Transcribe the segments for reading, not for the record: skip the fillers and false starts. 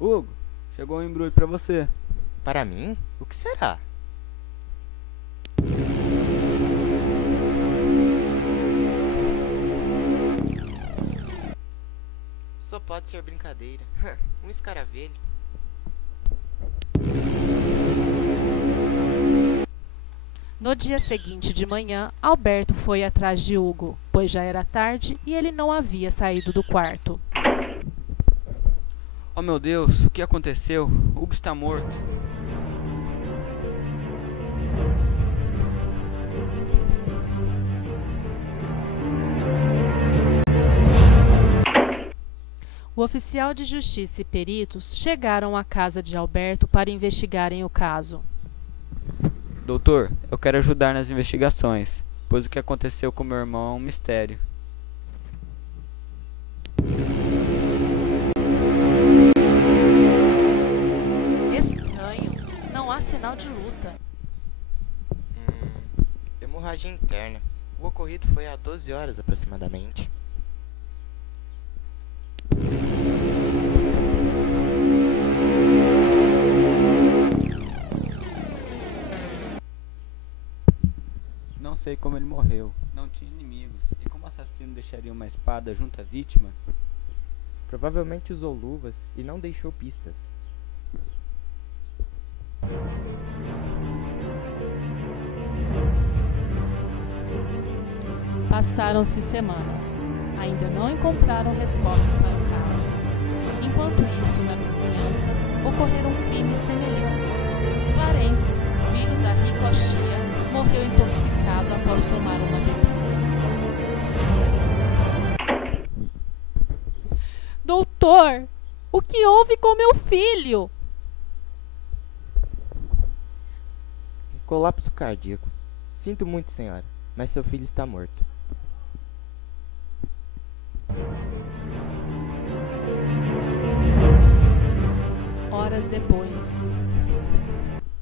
Hugo, chegou um embrulho pra você. Para mim? O que será? Só pode ser brincadeira. Um escaravelho. No dia seguinte de manhã, Alberto foi atrás de Hugo, pois já era tarde e ele não havia saído do quarto. Oh meu Deus, o que aconteceu? Hugo está morto. O oficial de justiça e peritos chegaram à casa de Alberto para investigarem o caso. Doutor, eu quero ajudar nas investigações, pois o que aconteceu com meu irmão é um mistério. Estranho, não há sinal de luta. Hemorragia interna. O ocorrido foi há 12 horas aproximadamente. Não sei como ele morreu. Não tinha inimigos. E como o assassino deixaria uma espada junto à vítima? Provavelmente usou luvas e não deixou pistas. Passaram-se semanas. Ainda não encontraram respostas para o caso. Enquanto isso, na vizinhança, ocorreram crimes semelhantes. Clarence, filho da Ricochia, morreu intoxicado após tomar uma bebida. Doutor, o que houve com meu filho? Colapso cardíaco. Sinto muito, senhora, mas seu filho está morto. Horas depois.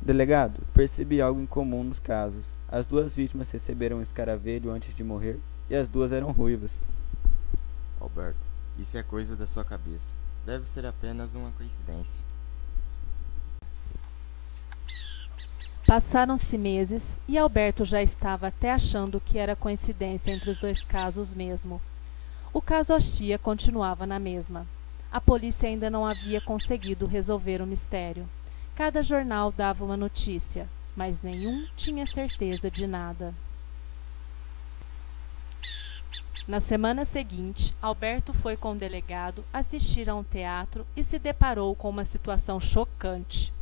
Delegado, percebi algo em comum nos casos. As duas vítimas receberam um escaravelho antes de morrer e as duas eram ruivas. Alberto, isso é coisa da sua cabeça. Deve ser apenas uma coincidência. Passaram-se meses e Alberto já estava até achando que era coincidência entre os dois casos mesmo. O caso Achia continuava na mesma. A polícia ainda não havia conseguido resolver o mistério. Cada jornal dava uma notícia, mas nenhum tinha certeza de nada. Na semana seguinte, Alberto foi com o delegado assistir a um teatro e se deparou com uma situação chocante.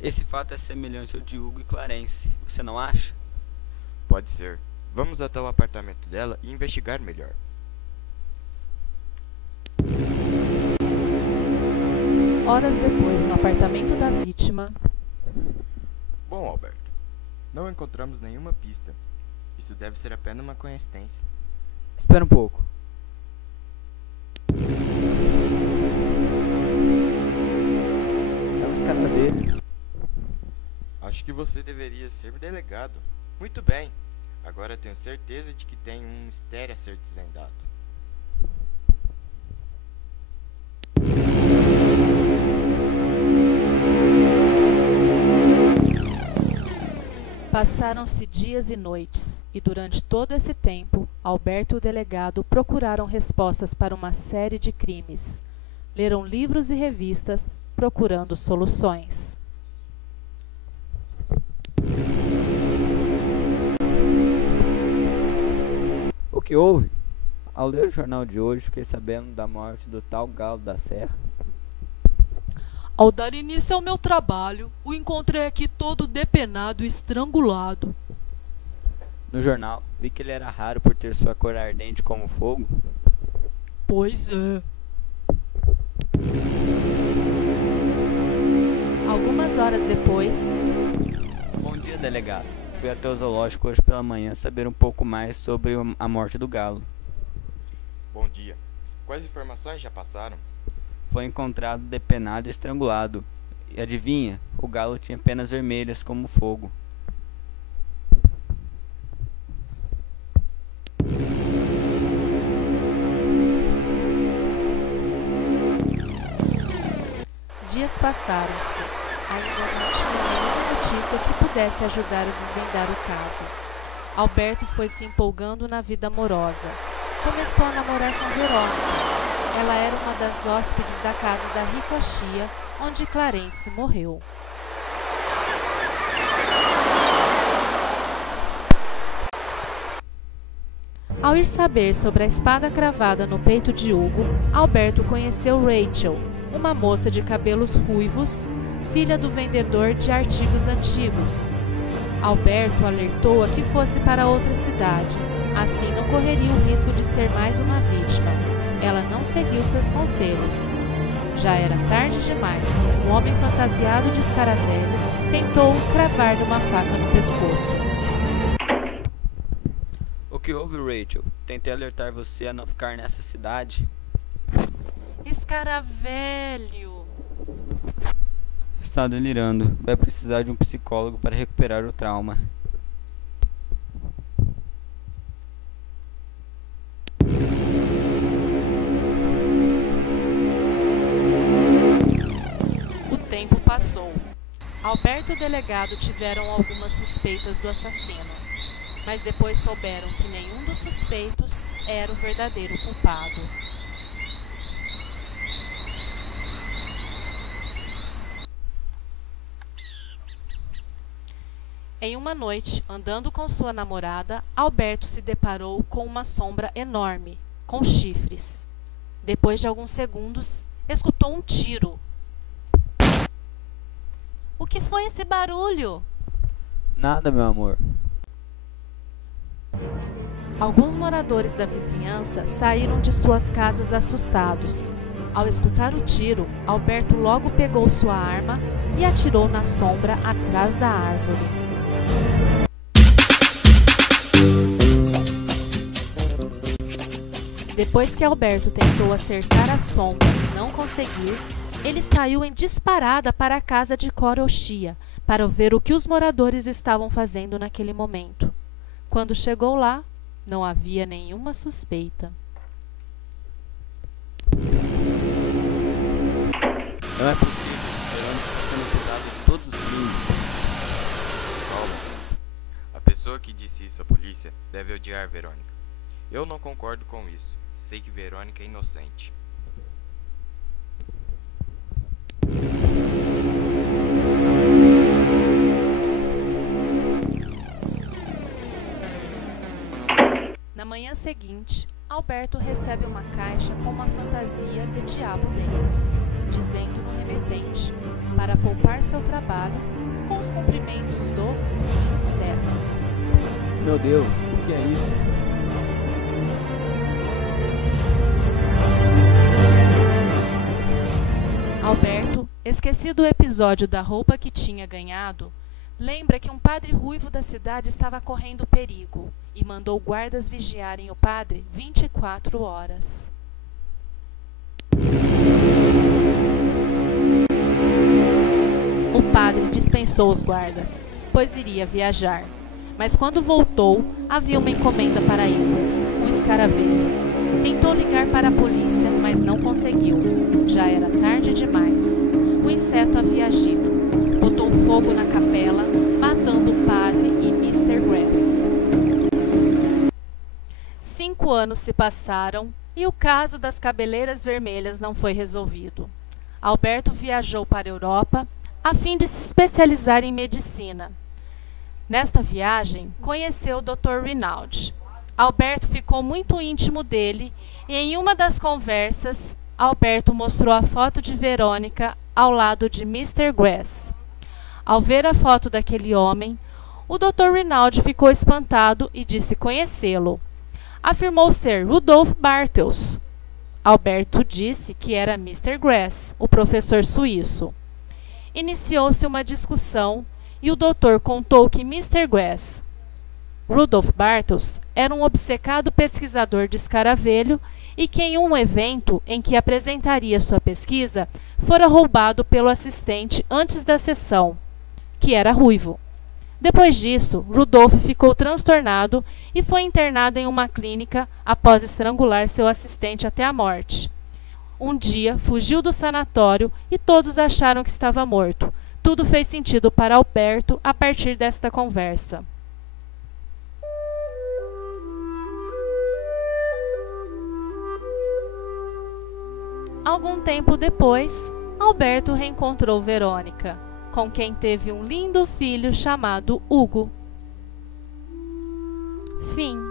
Esse fato é semelhante ao de Hugo e Clarence, você não acha? Pode ser. Vamos até o apartamento dela e investigar melhor. Horas depois, no apartamento da vítima, Bom, Alberto, não encontramos nenhuma pista. Isso deve ser apenas uma coincidência. Espera um pouco. É um escaravelho. Acho que você deveria ser delegado. Muito bem. Agora tenho certeza de que tem um mistério a ser desvendado. passaram-se dias e noites, e durante todo esse tempo, Alberto e o delegado procuraram respostas para uma série de crimes. Leram livros e revistas, procurando soluções. O que houve? Ao ler o jornal de hoje, fiquei sabendo da morte do tal Galo da Serra. Ao dar início ao meu trabalho, o encontrei aqui todo depenado e estrangulado. No jornal, vi que ele era raro por ter sua cor ardente como fogo. Pois é. Algumas horas depois, Bom dia, delegado. Fui até o zoológico hoje pela manhã saber um pouco mais sobre a morte do galo. Bom dia. Quais informações já passaram? Foi encontrado depenado e estrangulado. E adivinha? O galo tinha penas vermelhas como fogo. dias passaram-se. Ainda não tinha nenhuma notícia que pudesse ajudar a desvendar o caso. Alberto foi se empolgando na vida amorosa. Começou a namorar com Verônica. Ela era uma das hóspedes da casa da rica Achia, onde Clarence morreu. Ao ir saber sobre a espada cravada no peito de Hugo, Alberto conheceu Rachel, uma moça de cabelos ruivos, filha do vendedor de artigos antigos. Alberto alertou-a que fosse para outra cidade, assim não correria o risco de ser mais uma vítima. Ela não seguiu seus conselhos. Já era tarde demais. Um homem fantasiado de escaravelho tentou cravar-lhe uma faca no pescoço. O que houve, Rachel? Tentei alertar você a não ficar nessa cidade. Escaravelho! Está delirando. Vai precisar de um psicólogo para recuperar o trauma. O tempo passou. Alberto e o delegado tiveram algumas suspeitas do assassino, mas depois souberam que nenhum dos suspeitos era o verdadeiro culpado. Em uma noite, andando com sua namorada, Alberto se deparou com uma sombra enorme, com chifres. Depois de alguns segundos, escutou um tiro. O que foi esse barulho? Nada, meu amor. Alguns moradores da vizinhança saíram de suas casas assustados. Ao escutar o tiro, Alberto logo pegou sua arma e atirou na sombra atrás da árvore. Depois que Alberto tentou acertar a sombra e não conseguiu, ele saiu em disparada para a casa de Cora Achia para ver o que os moradores estavam fazendo naquele momento. Quando chegou lá, não havia nenhuma suspeita. Não é possível. Verônica está sendo acusada de todos os crimes. Calma. A pessoa que disse isso à polícia deve odiar Verônica. Eu não concordo com isso. Sei que Verônica é inocente. Na manhã seguinte, Alberto recebe uma caixa com uma fantasia de diabo dentro, dizendo no remetente, para poupar seu trabalho, com os cumprimentos do inseto. Meu Deus, o que é isso? Alberto, esquecido o episódio da roupa que tinha ganhado, lembra que um padre ruivo da cidade estava correndo perigo e mandou guardas vigiarem o padre 24 horas. O padre dispensou os guardas, pois iria viajar. Mas quando voltou, havia uma encomenda para ele, um escaravelho. Tentou ligar para a polícia, mas não conseguiu. Já era tarde demais. O inseto havia agido. Botou fogo na capela, matando o padre e Mr. Grass. 5 anos se passaram e o caso das cabeleiras vermelhas não foi resolvido. Alberto viajou para a Europa a fim de se especializar em medicina. Nesta viagem, conheceu o Dr. Rinaldi. Alberto ficou muito íntimo dele e em uma das conversas, Alberto mostrou a foto de Verônica ao lado de Mr. Grass. Ao ver a foto daquele homem, o Dr. Rinaldi ficou espantado e disse conhecê-lo. Afirmou ser Rudolf Bartels. Alberto disse que era Mr. Grass, o professor suíço. Iniciou-se uma discussão e o doutor contou que Mr. Grass, Rudolf Bartels, era um obcecado pesquisador de escaravelho e que em um evento em que apresentaria sua pesquisa, fora roubado pelo assistente antes da sessão, que era ruivo. Depois disso, Rudolf ficou transtornado e foi internado em uma clínica após estrangular seu assistente até a morte. Um dia, fugiu do sanatório e todos acharam que estava morto. Tudo fez sentido para Alberto a partir desta conversa. Algum tempo depois, Alberto reencontrou Verônica, com quem teve um lindo filho chamado Hugo. Fim.